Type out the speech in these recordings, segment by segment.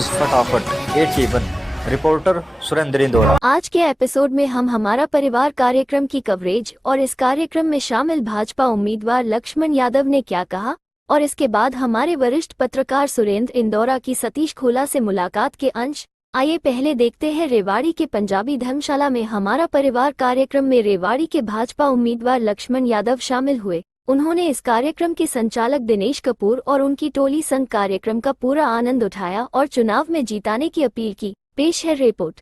News फटाफट AT1 reporter Surendra Indora. आज के एपिसोड में हम हमारा परिवार कार्यक्रम की कवरेज और इस कार्यक्रम में शामिल भाजपा उम्मीदवार लक्ष्मण यादव ने क्या कहा और इसके बाद हमारे वरिष्ठ पत्रकार सुरेंद्र इंदौरा की सतीश खोला से मुलाकात के अंश। आइए पहले देखते हैं रेवाड़ी के पंजाबी धर्मशाला में हमारा परिवार कार्यक्रम में रेवाड़ी के भाजपा उम्मीदवार लक्ष्मण यादव शामिल हुए। उन्होंने इस कार्यक्रम के संचालक दिनेश कपूर और उनकी टोली संग कार्यक्रम का पूरा आनंद उठाया और चुनाव में जीताने की अपील की। पेश है रिपोर्ट।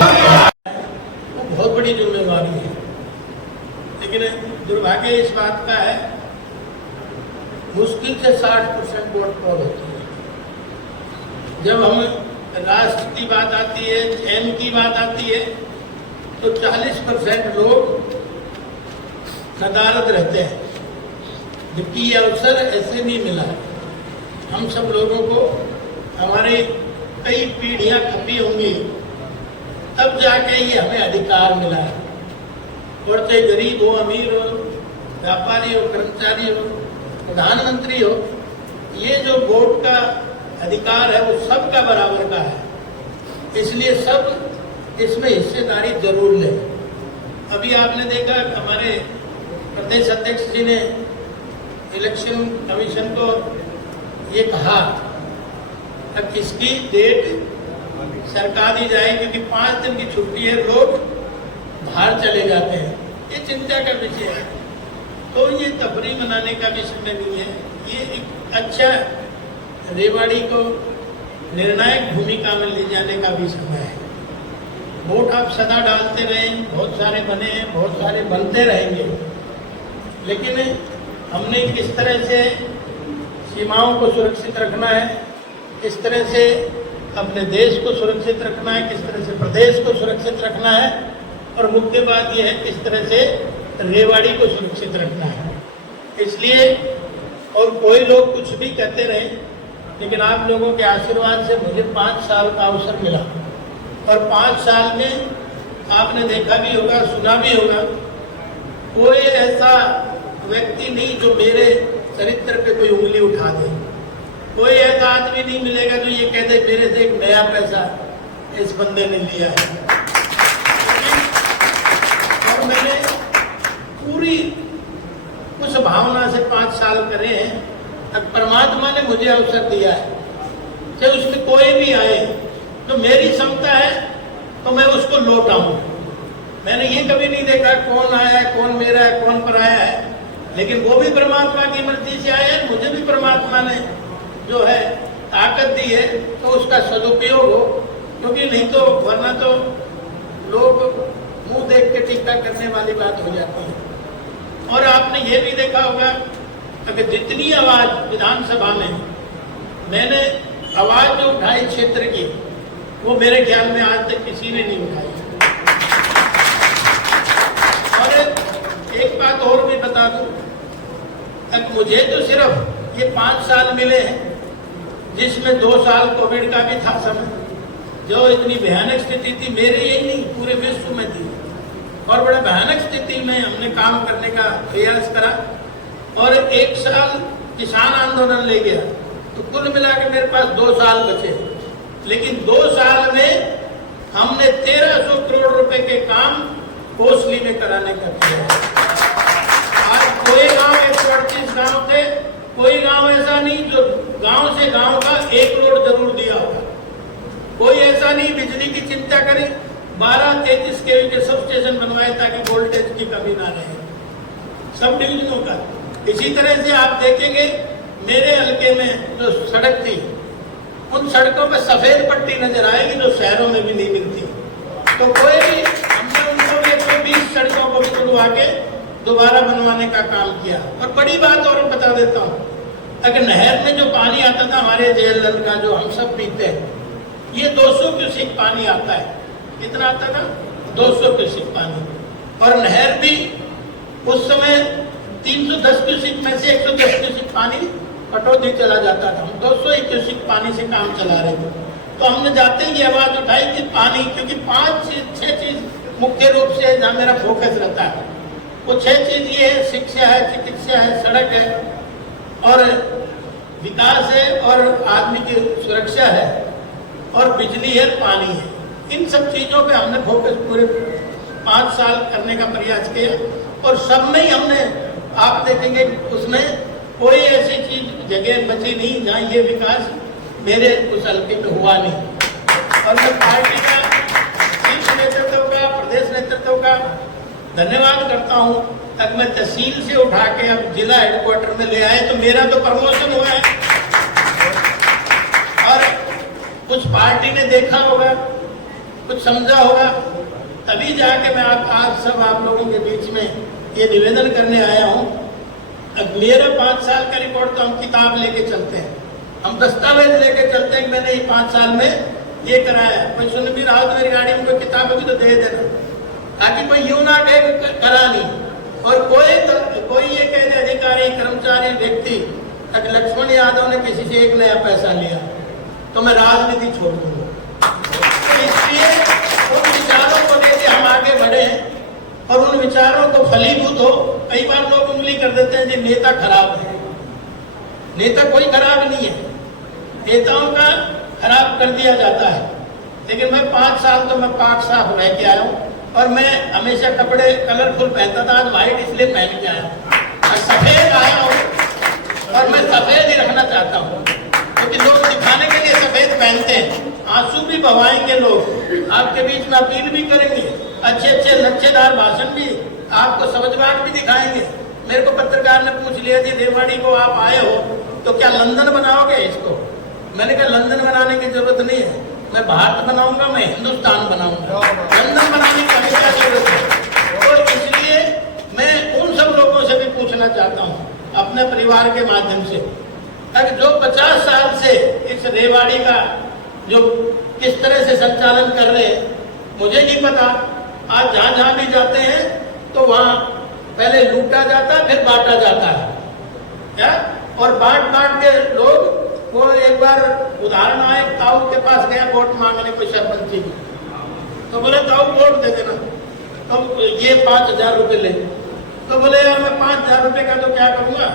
बहुत बड़ी जिम्मेवारी है, लेकिन दुर्भाग्य इस बात का है मुश्किल से 60% वोट पोल होती है। जब हम राष्ट्र की बात आती है, जैन की बात आती है, तो 40% लोग नदारद रहते हैं, जबकि ये अवसर ऐसे नहीं मिला। हम सब लोगों को हमारे कई पीढ़ियां खपी होंगी, तब जाके ये हमें अधिकार मिला है। और चाहे गरीब हो, अमीर हो, व्यापारी हो, कर्मचारी हो, प्रधानमंत्री हो, ये जो वोट का अधिकार है वो सबका बराबर का है। इसलिए सब इसमें हिस्सेदारी जरूर लें। अभी आपने देखा हमारे प्रदेश अध्यक्ष जी ने इलेक्शन कमीशन को ये कहा अब इसकी डेट सरकार दी जाए, क्योंकि 5 दिन की छुट्टी है, लोग बाहर चले जाते हैं। ये चिंता का विषय है, तो ये तफरी मनाने का विषय में नहीं है। ये एक अच्छा रेवाड़ी को निर्णायक भूमिका में ले जाने का भी समय है। वोट आप सदा डालते रहें, बहुत सारे बने हैं, बहुत सारे बनते रहेंगे, लेकिन हमने किस तरह से सीमाओं को सुरक्षित रखना है, किस तरह से अपने देश को सुरक्षित रखना है, किस तरह से प्रदेश को सुरक्षित रखना है, और मुख्य बात यह है किस तरह से रेवाड़ी को सुरक्षित रखना है। इसलिए और कोई लोग कुछ भी कहते रहे, लेकिन आप लोगों के आशीर्वाद से मुझे 5 साल का अवसर मिला, और 5 साल में आपने देखा भी होगा, सुना भी होगा, कोई ऐसा व्यक्ति नहीं जो मेरे चरित्र पे कोई उंगली उठा दे। कोई ऐसा आदमी नहीं मिलेगा जो ये कह दे मेरे से एक नया पैसा इस बंदे ने लिया है। और मैंने पूरी उस भावना से 5 साल करे हैं। अब परमात्मा ने मुझे अवसर दिया है, चाहे उसमें कोई भी आए, तो मेरी क्षमता है तो मैं उसको लौटाऊं। मैंने ये कभी नहीं देखा कौन आया है, कौन मेरा है, कौन पराया है, लेकिन वो भी परमात्मा की मर्जी से आया है। मुझे भी परमात्मा ने जो है ताकत दी है, तो उसका सदुपयोग हो, क्योंकि नहीं तो वरना तो लोग मुंह देख के टीका करने वाली बात हो जाती है। और आपने ये भी देखा होगा कि जितनी आवाज विधानसभा में मैंने आवाज जो उठाई क्षेत्र की, वो मेरे ख्याल में आज तक किसी ने नहीं उठाई। और एक बात और भी बता दूं, तक मुझे तो सिर्फ ये 5 साल मिले हैं, जिसमें 2 साल कोविड का भी था समय, जो इतनी भयानक स्थिति थी, मेरे यही नहीं पूरे विश्व में थी, और बड़े भयानक स्थिति में हमने काम करने का प्रयास करा। और 1 साल किसान आंदोलन ले गया, तो कुल मिला के मेरे पास 2 साल बचे। लेकिन 2 साल में हमने 1300 करोड़ रुपए के काम कोसली में कराने का किया। आज कोई गांव 138 गांव थे, कोई गांव ऐसा नहीं जो गांव से गांव का 1 रोड जरूर दिया होगा। कोई ऐसा नहीं बिजली की चिंता करी, 12-33 kV के सब स्टेशन बनवाए ताकि वोल्टेज की कमी ना रहे सब डिवीजनों का। इसी तरह से आप देखेंगे मेरे हल्के में जो सड़क थी, उन सड़कों पर सफेद पट्टी नजर आएगी जो शहरों में भी नहीं मिलती। तो कोई हमने उनको 120 सड़कों को खुलवा के दोबारा बनवाने का काम किया। और बड़ी बात और बता देता हूँ, अगर नहर में जो पानी आता था हमारे जेल नल का, जो हम सब पीते हैं, ये 200 क्यूसेक पानी आता है। कितना आता था? 200 क्यूसेक पानी। और नहर भी उस समय 310 क्यूसेक में से 110 क्यूसेक पानी कटौती चला जाता था। हम 200 क्यूसेक पानी से काम चला रहे थे। तो हमने जाते ही ये आवाज उठाई कि पानी, क्योंकि 5-6 चीज मुख्य रूप से जहाँ मेरा फोकस रहता है, वो 6 चीज ये है, शिक्षा है, चिकित्सा है, सड़क है और विकास है और आदमी की सुरक्षा है और बिजली है, पानी है। इन सब चीजों पे हमने फोकस पूरे 5 साल करने का प्रयास किया और सब में ही हमने, आप देखेंगे उसमें कोई ऐसी चीज जगह बची नहीं जहाँ ये विकास मेरे उस हल्के में हुआ नहीं। और मैं पार्टी का शीर्ष नेतृत्व का, प्रदेश नेतृत्व का धन्यवाद करता हूँ। तक मैं तहसील से उठा के अब जिला हेडक्वार्टर में ले आए तो मेरा तो प्रमोशन हुआ है। और कुछ पार्टी ने देखा होगा, कुछ समझा होगा, तभी जाके मैं आज सब आप लोगों के बीच में ये निवेदन करने आया हूँ। अब मेरा 5 साल का रिकॉर्ड तो हम किताब लेके चलते हैं, हम दस्तावेज लेके चलते हैं कि मैंने ये 5 साल में ये कराया। कोई सुन भी रहा तो मेरी गाड़ी में कोई किताब भी तो दे देना, ताकि कोई यूं ना कहे करा नहीं। और कोई ये कहने अधिकारी, कर्मचारी, व्यक्ति अगर लक्ष्मण यादव ने किसी से 1 नया पैसा लिया तो मैं राजनीति छोड़ दूंगा। तो इसलिए उन विचारों को लेकर हम आगे बढ़े और उन विचारों को फलीभूत हो। कई बार लोग उंगली कर देते हैं कि नेता खराब है। नेता कोई खराब नहीं है, नेताओं का खराब कर दिया जाता है। लेकिन मैं 5 साल तो मैं पाक साफ रह के आया हूँ और मैं हमेशा कपड़े कलरफुल पहनता था, आज व्हाइट इसलिए पहन के आया हूँ और सफेद आया हूँ और मैं सफेद ही रखना चाहता हूँ, क्योंकि लोग दिखाने के लिए सफेद पहनते हैं। आंसू भी बहाएंगे लोग, आपके बीच में अपील भी करेंगे, अच्छे अच्छे लच्छेदार भाषण भी, आपको समझवान भी दिखाएंगे। मेरे को पत्रकार ने पूछ लिया जी रेवाड़ी को आप आए हो तो क्या लंदन बनाओगे इसको? मैंने कहा लंदन बनाने की जरूरत नहीं है, मैं भारत बनाऊंगा, मैं हिंदुस्तान बनाऊंगा, लंदन बनाने की क्या जरूरत है? तो इसलिए मैं उन सब लोगों से भी पूछना चाहता हूँ अपने परिवार के माध्यम से, ताकि जो 50 साल से इस रेवाड़ी का जो किस तरह से संचालन कर रहे हैं, मुझे नहीं पता। आज जहाँ जहाँ भी जाते हैं तो वहाँ पहले लूटा जाता है, फिर बांटा जाता है क्या? और बांट के लोग, वो एक बार उदाहरण आए, ताऊ के पास गया वोट मांगने कोई सरपंची, तो बोले ताऊ वोट दे देना, तो ये 5,000 रुपये ले। तो बोले यार मैं 5,000 रुपये का तो क्या करूँगा,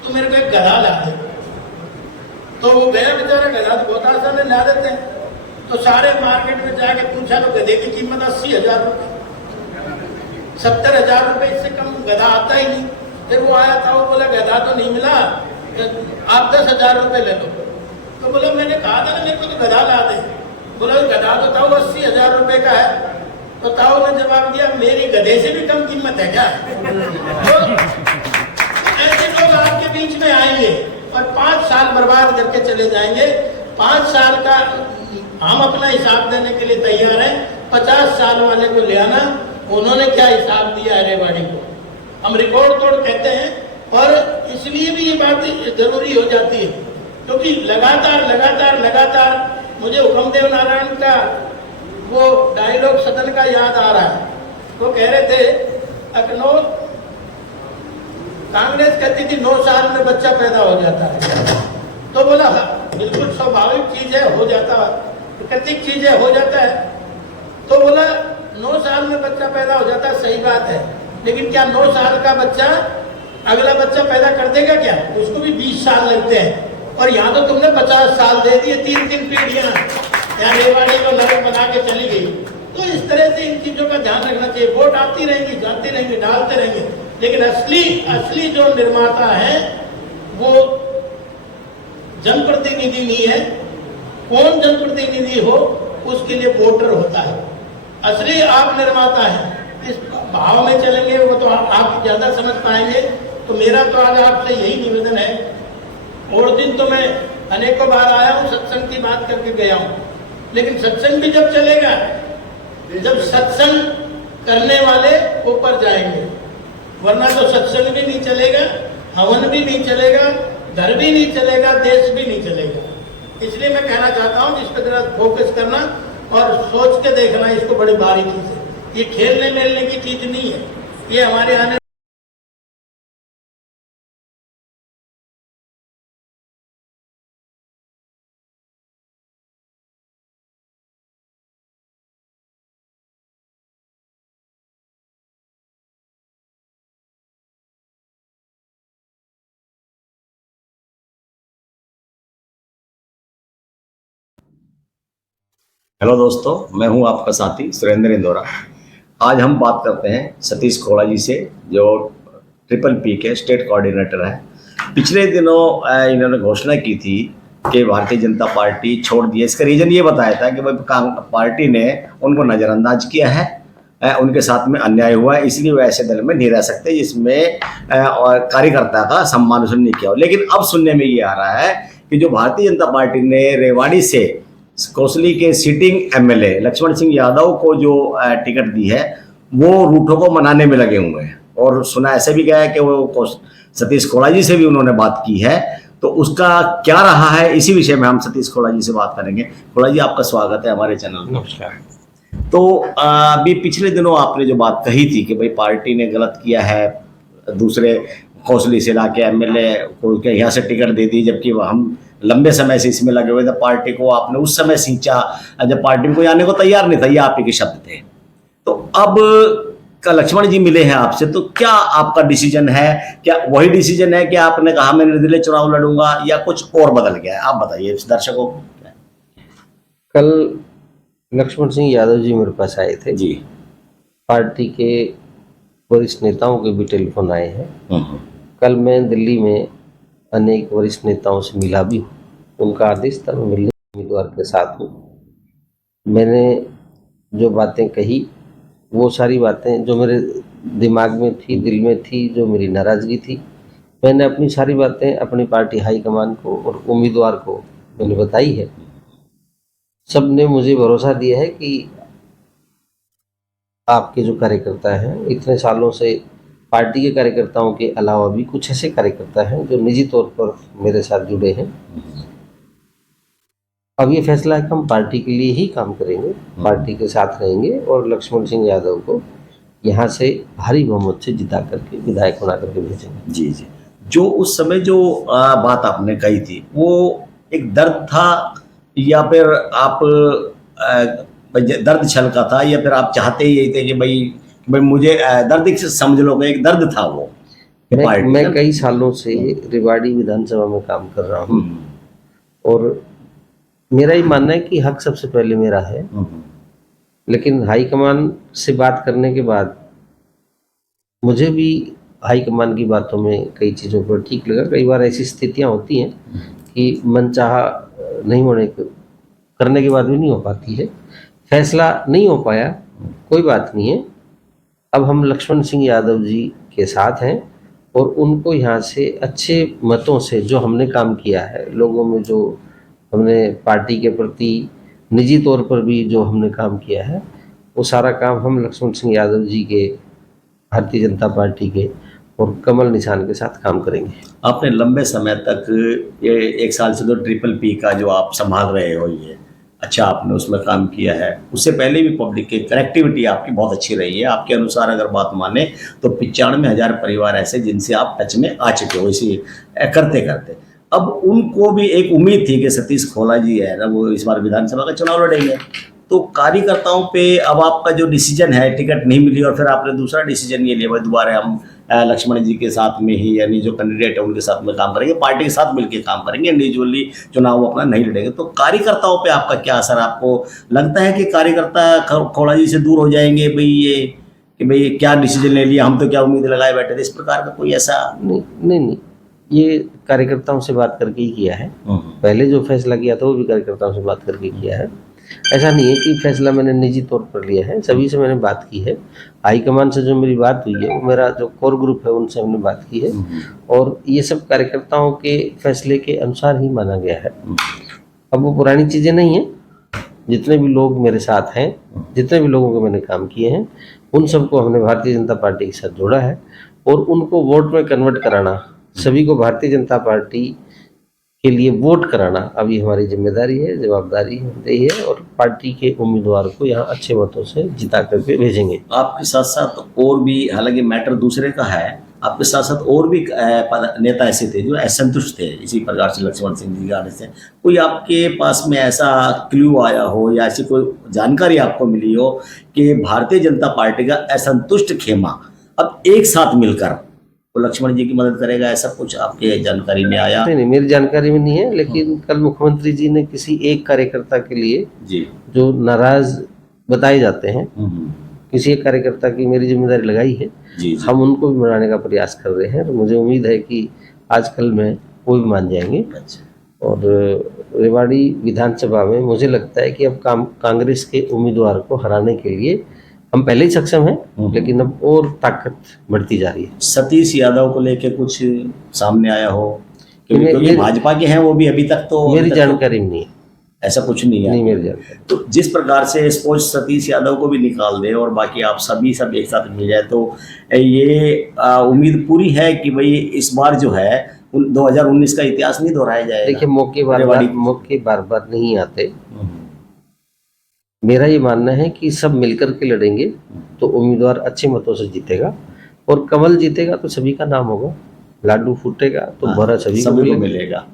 तो मेरे को एक गधा ला दे। तो वो गया बेचारा, गधा तो बहुत आसान है, ला देते हैं। तो सारे मार्केट में जाके पूछा तो गधे की कीमत 80,000 रुपये, 70,000 रुपये, इससे कम गधा आता ही नहीं। फिर वो आया था, वो बोला गधा तो नहीं मिला, आप 10,000 रुपये ले लो। तो बोला मैंने कहा था ना मेरे को तो गधा ला दे। बोला गधा तो ताऊ 80,000 रुपये का है। तो ताऊ ने जवाब दिया मेरी गधे से भी कम कीमत है क्या? तो ऐसे लोग आपके बीच में आएंगे और 5 साल बर्बाद करके चले जाएंगे। 5 साल का हम अपना हिसाब देने के लिए तैयार हैं, 50 साल वाले को ले आना, उन्होंने क्या हिसाब दिया है रेवाड़ी को, हम रिकॉर्ड तोड़ कहते हैं। और इसलिए भी ये बात जरूरी हो जाती है क्योंकि लगातार मुझे हुक्मदेव नारायण का वो डायलॉग सदन का याद आ रहा है। वो कह रहे थे अखनौर, कांग्रेस कहती थी 9 साल में बच्चा पैदा हो जाता है। तो बोला बिल्कुल स्वाभाविक चीज है, हो जाता है, प्राकृतिक चीज है, हो जाता है। तो बोला 9 साल में बच्चा पैदा हो जाता है, सही बात है, लेकिन क्या 9 साल का बच्चा अगला बच्चा पैदा कर देगा क्या? उसको भी 20 साल लगते हैं। और यहाँ तो तुमने 50 साल दे दिए, 3 पीढ़ियां यहाँ रेवाड़ी को नरक बना के चली गई। तो इस तरह से इन चीजों का ध्यान रखना चाहिए। वोट आती रहेंगी, जाती रहेंगी, डालते रहेंगे, लेकिन असली जो निर्माता है वो जनप्रतिनिधि नहीं है। कौन जनप्रतिनिधि हो उसके लिए वोटर होता है, असली आप निर्माता है। इस भाव में चलेंगे वो तो आप ज्यादा समझ पाएंगे। तो मेरा तो आज आपसे यही निवेदन है। और दिन तो मैं अनेकों बार आया हूँ, सत्संग की बात करके गया हूँ, लेकिन सत्संग भी जब चलेगा जब सत्संग करने वाले ऊपर जाएंगे, वरना तो सत्संग भी नहीं चलेगा, हवन भी नहीं चलेगा, घर भी नहीं चलेगा, देश भी नहीं चलेगा। इसलिए मैं कहना चाहता हूँ इस पर जरा फोकस करना और सोच के देखना इसको बड़ी बारीकी से। ये खेलने मेलने की चीज नहीं है, ये हमारे आने हेलो दोस्तों, मैं हूं आपका साथी सुरेंद्र इंदौरा। आज हम बात करते हैं सतीश खोला जी से, जो ट्रिपल पी के स्टेट कोऑर्डिनेटर है। पिछले दिनों इन्होंने घोषणा की थी कि भारतीय जनता पार्टी छोड़ दी है। इसका रीज़न ये बताया था कि भाई पार्टी ने उनको नज़रअंदाज किया है, उनके साथ में अन्याय हुआ है, इसलिए वो ऐसे दल में नहीं रह सकते जिसमें कार्यकर्ता का सम्मान उसने नहीं किया हो। लेकिन अब सुनने में ये आ रहा है कि जो भारतीय जनता पार्टी ने रेवाड़ी से कोसली के सिटिंग एमएलए लक्ष्मण सिंह यादव को जो टिकट दी है, वो रूठों को मनाने में लगे हुए हैं। और सुना ऐसे भी गया है कि वो सतीश खोला जी से भी उन्होंने बात की है। तो उसका क्या रहा है, इसी विषय में हम सतीश खोला जी से बात करेंगे। खोला जी, आपका स्वागत है हमारे चैनल में। नमस्कार। तो अभी पिछले दिनों आपने जो बात कही थी कि भाई पार्टी ने गलत किया है, दूसरे कोसली से ला के एमएलए को यहाँ से टिकट दे दी, जबकि हम लंबे समय से इसमें लगे हुए थे। पार्टी को आपने उस समय सींचा जब पार्टी में कोई आने को तैयार नहीं था, ये आप ही के शब्द थे। तो अब का लक्ष्मण जी मिले हैं आपसे, तो क्या आपका डिसीजन है? क्या वही डिसीजन है कि आपने कहा मैं निर्दलीय चुनाव लड़ूंगा, या कुछ और बदल गया है? आप बताइए दर्शकों को। कल लक्ष्मण सिंह यादव जी मेरे पास आए थे जी। पार्टी के वरिष्ठ नेताओं के भी टेलीफोन आए हैं। कल मैं दिल्ली में अनेक वरिष्ठ नेताओं से मिला भी हूँ। उनका आदेश था मैं मिलने उम्मीदवार के साथ हूँ। मैंने जो बातें कही, वो सारी बातें जो मेरे दिमाग में थी, दिल में थी, जो मेरी नाराज़गी थी, मैंने अपनी सारी बातें अपनी पार्टी हाईकमान को और उम्मीदवार को मैंने बताई है। सब ने मुझे भरोसा दिया है कि आपके जो कार्यकर्ता हैं, इतने सालों से पार्टी के कार्यकर्ताओं के अलावा भी कुछ ऐसे कार्यकर्ता हैं जो निजी तौर पर मेरे साथ जुड़े हैं। अब ये फैसला है कि हम पार्टी के लिए ही काम करेंगे, पार्टी के साथ रहेंगे और लक्ष्मण सिंह यादव को यहाँ से भारी बहुमत से जिता करके विधायक बना करके भेजेंगे। जी जी। जो उस समय जो बात आपने कही थी, वो एक दर्द था, या फिर आप दर्द छलका था, या फिर आप चाहते ही थे कि भाई मुझे दर्द समझ लो, एक दर्द था वो? मैं कई सालों से रेवाड़ी विधानसभा में काम कर रहा हूँ और मेरा ही मानना है कि हक सबसे पहले मेरा है। लेकिन हाईकमान से बात करने के बाद मुझे भी हाईकमान की बातों में कई चीज़ों पर ठीक लगा। कई बार ऐसी स्थितियाँ होती हैं कि मनचाहा नहीं होने करने के बाद भी नहीं हो पाती है, फैसला नहीं हो पाया, कोई बात नहीं है। अब हम लक्ष्मण सिंह यादव जी के साथ हैं और उनको यहाँ से अच्छे मतों से जो हमने काम किया है, लोगों में जो हमने पार्टी के प्रति निजी तौर पर भी जो हमने काम किया है, वो सारा काम हम लक्ष्मण सिंह यादव जी के, भारतीय जनता पार्टी के और कमल निशान के साथ काम करेंगे। आपने लंबे समय तक, ये 1 साल से तो ट्रिपल पी का जो आप संभाल रहे हो, ये अच्छा आपने उसमें काम किया है। उससे पहले भी पब्लिक की कनेक्टिविटी आपकी बहुत अच्छी रही है। आपके अनुसार अगर बात माने तो 95,000 परिवार ऐसे जिनसे आप टच में आ चुके हो इसी करते करते। अब उनको भी एक उम्मीद थी कि सतीश खोला जी है ना, वो इस बार विधानसभा का चुनाव लड़ेंगे। तो कार्यकर्ताओं पे अब आपका जो डिसीजन है, टिकट नहीं मिली और फिर आपने दूसरा डिसीजन ये लिया, भाई दोबारा हम लक्ष्मण जी के साथ में ही, यानी जो कैंडिडेट है उनके साथ में काम करेंगे, पार्टी के साथ मिलकर काम करेंगे, इंडिविजुअली चुनाव अपना नहीं लड़ेंगे। तो कार्यकर्ताओं पे आपका क्या असर? आपको लगता है कि कार्यकर्ता खोला जी से दूर हो जाएंगे, भाई ये कि भाई क्या डिसीजन ले लिया, हम तो क्या उम्मीद लगाए बैठे थे, इस प्रकार का कोई ऐसा? नहीं, ये कार्यकर्ताओं से बात करके ही किया है। पहले जो फैसला किया था वो भी कार्यकर्ताओं से बात करके किया है। ऐसा नहीं है कि फैसला मैंने निजी तौर पर लिया है, सभी से मैंने बात की है। हाईकमान से जो मेरी बात हुई है, वो मेरा जो कोर ग्रुप है उनसे हमने बात की है और ये सब कार्यकर्ताओं के फैसले के अनुसार ही माना गया है। अब वो पुरानी चीज़ें नहीं हैं। जितने भी लोग मेरे साथ हैं, जितने भी लोगों को मैंने काम किए हैं, उन सबको हमने भारतीय जनता पार्टी के साथ जोड़ा है और उनको वोट में कन्वर्ट कराना, सभी को भारतीय जनता पार्टी के लिए वोट कराना अभी हमारी जिम्मेदारी है, जवाबदारी है और पार्टी के उम्मीदवार को यहाँ अच्छे मतों से जिता करके भेजेंगे। आपके साथ साथ और भी, हालांकि मैटर दूसरे का है, आपके साथ साथ और भी नेता ऐसे थे जो असंतुष्ट थे इसी प्रकार से लक्ष्मण सिंह जी के आने से। कोई आपके पास में ऐसा क्लू आया हो या ऐसी कोई जानकारी आपको मिली हो कि भारतीय जनता पार्टी का असंतुष्ट खेमा अब एक साथ मिलकर वो लक्ष्मण जी की मदद करेगा, ऐसा कुछ आपके जानकारी में आया? नहीं, मेरी जानकारी में नहीं है, लेकिन कल मुख्यमंत्री जी ने किसी एक कार्यकर्ता के लिए जी। जो नाराज बताए जाते हैं, किसी एक कार्यकर्ता की मेरी जिम्मेदारी लगाई है। जी। हम उनको भी मनाने का प्रयास कर रहे हैं, और मुझे उम्मीद है कि आजकल में वो भी मान जाएंगे। अच्छा। और रेवाड़ी विधानसभा में मुझे लगता है कि अब कांग्रेस के उम्मीदवार को हराने के लिए हम पहले ही सक्षम हैं, लेकिन अब और ताकत बढ़ती जा रही है। सतीश यादव को लेके कुछ सामने आया हो? क्योंकि भाजपा के हैं वो भी, अभी तक तो मेरी जानकारी में नहीं है, ऐसा कुछ नहीं है। नहीं मेरी जानकारी। तो जिस प्रकार से सपोज सतीश यादव को भी निकाल दे और बाकी आप सब एक साथ मिल जाए, तो ये उम्मीद पूरी है कि भाई इस बार जो है 2019 का इतिहास नहीं दोहराया जाएगा। देखिए, मौके बार बार नहीं आते। मेरा ये मानना है कि सब मिलकर के लड़ेंगे तो उम्मीदवार अच्छे मतों से जीतेगा, और कमल जीतेगा तो सभी का नाम होगा, लाडू फूटेगा तो भरा सभी को मिलेगा।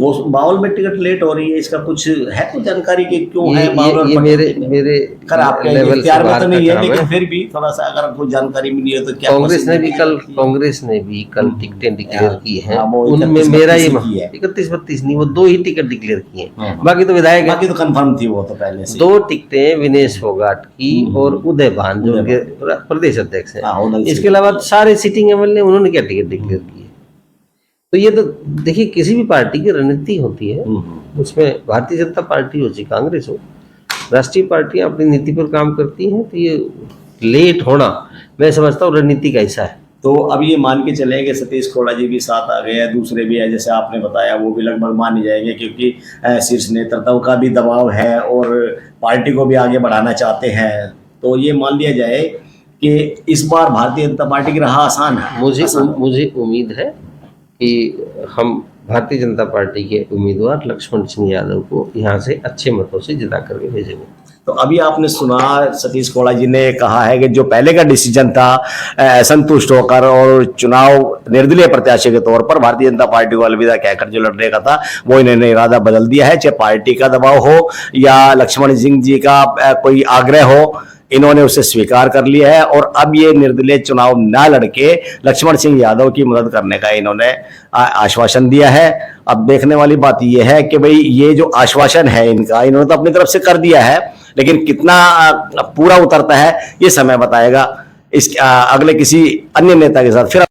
बावल में टिकट लेट हो रही है, इसका कुछ है कुछ जानकारी कि क्यों है? ये मेरे कर आपके इख्तियार में तो नहीं है, लेकिन फिर भी थोड़ा सा अगर कुछ जानकारी मिली है तो क्या? कांग्रेस ने भी कल टिकटें डिक्लेयर की हैं, उनमें 31-32 मेरा ये 31-32 नहीं, वो 2 ही टिकट डिक्लेयर की हैं, बाकी तो विधायक, बाकी तो कंफर्म थी वो तो पहले से। 2 टिकटें विनेश फोगाट की और उदय भान जो उनके प्रदेश अध्यक्ष हैं। इसके अलावा सारे सिटिंग एमएलए उन्होंने क्या टिकट डिक्लेयर की है? तो ये तो देखिए, किसी भी पार्टी की रणनीति होती है, उसमें भारतीय जनता पार्टी हो चाहे कांग्रेस हो, राष्ट्रीय पार्टियां अपनी नीति पर काम करती हैं, तो ये लेट होना मैं समझता हूँ रणनीति का हिस्सा है। तो अब ये मान के चले कि सतीश खोड़ा जी भी साथ आ गए हैं, दूसरे भी है जैसे आपने बताया, वो भी लगभग मान ही जाएंगे, क्योंकि शीर्ष नेतृत्व का भी दबाव है और पार्टी को भी आगे बढ़ाना चाहते हैं। तो ये मान लिया जाए कि इस बार भारतीय जनता पार्टी की राह आसान है। मुझे उम्मीद है कि हम भारतीय जनता पार्टी के उम्मीदवार लक्ष्मण सिंह यादव को यहाँ से अच्छे मतों से जिता करके भेजेंगे। तो अभी आपने सुना सतीश खोड़ा जी ने कहा है कि जो पहले का डिसीजन था संतुष्ट होकर और चुनाव निर्दलीय प्रत्याशी के तौर पर भारतीय जनता पार्टी को अलविदा कहकर जो लड़ने का था, वो इन्होंने इरादा बदल दिया है। चाहे पार्टी का दबाव हो या लक्ष्मण सिंह जी का कोई आग्रह हो, इन्होंने उसे स्वीकार कर लिया है और अब ये निर्दलीय चुनाव ना लड़के लक्ष्मण सिंह यादव की मदद करने का इन्होंने आश्वासन दिया है। अब देखने वाली बात यह है कि भाई ये जो आश्वासन है इनका, इन्होंने तो अपनी तरफ से कर दिया है, लेकिन कितना पूरा उतरता है ये समय बताएगा। इस अगले किसी अन्य नेता के साथ फिर